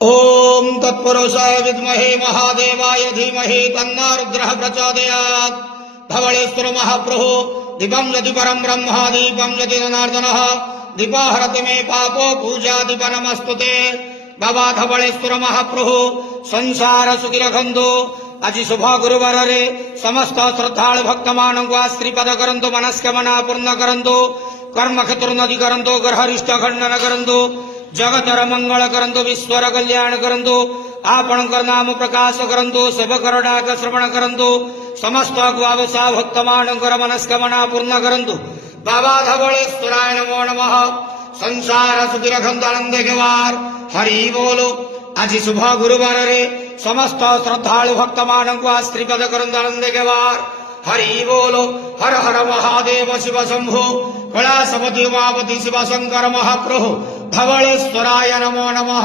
ओम तत्पुरुषाय विद्महे महादेवाय धीमहि तन्नो रुद्रः प्रचोदयात्। धवळेश्वर महाप्रभु दीपं यदि परं ब्रह्म दीपं यदि जनार्दनः दीपहरति मे पापो पूजा दीप नमस्तुते। बाबा धवळेश्वर महाप्रभु संसार सुखी रखंतु। आज शुभ गुरुवार रे समस्त श्रद्धाळु भक्त मानक श्रीपद करंतु मनस्कामना पूर्ण करंतु कर्म क्षेत्र नदी करंतु ग्रहरिष्ट खंडन करंतु जगतर मंगल करंतु विश्वर कल्याण करंतु आपणकर नाम प्रकाश करंतु सेवकर डाक श्रवण करंतु समस्त गुआवसा भक्त मानकर मनस्कामना पूर्ण करंतु। बाबा धवळेश्वराय नमो नमः। संसार सुखी रखंतु आनंद घेवार हरि बोलो। आज शुभ गुरुवार रे समस्त श्रद्धाळु भक्त मानक श्रीपद करंतु आनंद घेवार हरि बोलो। हर हर महादेव शिव शंभो कैलासपति उमापति शिव शंकर महाप्रभु धवळेश्वराय नमो नमः।